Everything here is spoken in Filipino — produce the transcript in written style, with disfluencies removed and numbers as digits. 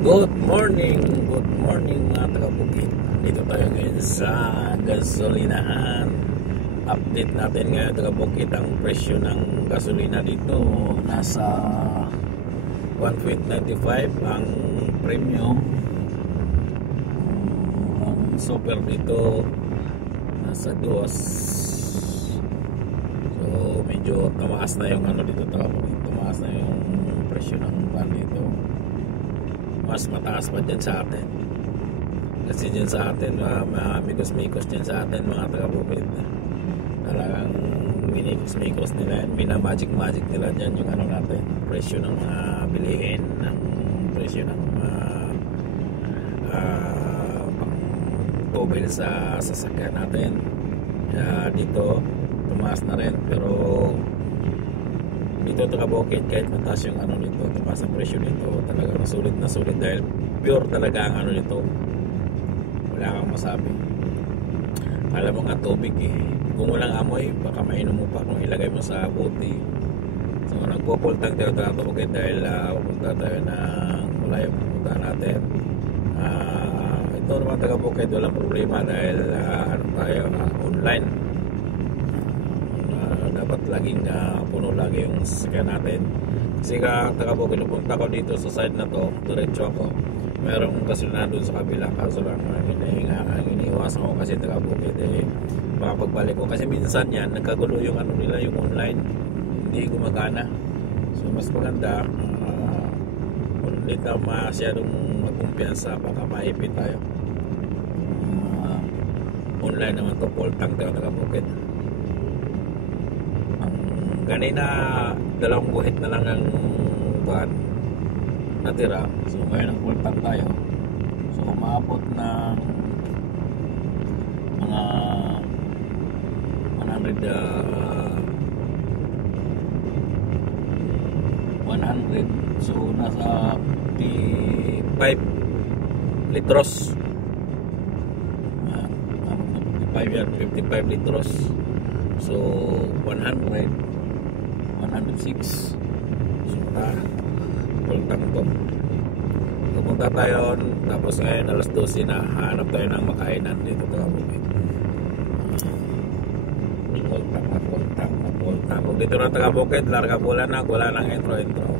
Good morning mga taga-Bukid. Dito tayo ngayon sa gasolinahan. Update natin ngayon taga-Bukid ang presyo ng gasolina dito. Nasa 1.95 ang premium. Ang super dito nasa 2. So medyo tumaas na yung ano dito taga-Bukid. Tumaas na yung presyo ng pan dito. Mas mataas pa dyan sa atin kasi dyan sa atin mikos-mikos dyan sa atin mga taga-Bukid. Talagang minikos-mikos nila yan, minamagic-magic nila dyan yung ano natin, presyo ng mga bilihin, ng presyo ng pang-tobel sa sasakyan natin. Dito tumaas na rin, pero dito taga-Bukid kahit mataas yung ano nito, tumaas ang presyo nito, talagang sulit na sulit dahil pure talaga ang ano nito, wala kang masabi. Alam mo nga tubig kung walang amoy baka mainom mo pa kung ilagay mo sa buti. So nagpupultang tayo taga-Bukid dahil pupunta tayo ng malayo pupunta natin. Ito naman taga-Bukid walang problema dahil ano tayo online. Dapat laging puno lagi yung sasakyan natin kasi taga-Bukid pupunta ko dito sa side na to, diretso ako, merong gasolina doon sa kabila, kaso lang iniiwasan ko kasi taga-Bukid baka pagbalik ko kasi minsan yan nagkagulo yung ano nila, yung online hindi gumagana. So mas maganda kung hindi tayo masyadong magkumpiyansa baka maipit tayo. Online naman to, full tank taga-Bukid. Kanina 2 buhit na lang ang buwan natira, so ngayon ang full tank tayo, so umabot na mga 100, so nasa 55 litros, 55 litros, so 106. So full tank to. Pupunta tayo tapos ngayon alas 12 na, hanap tayo ng makainan dito taga-Bukid. Full tank. Dito na taga-Bukid, larga pula na, wala nang intro.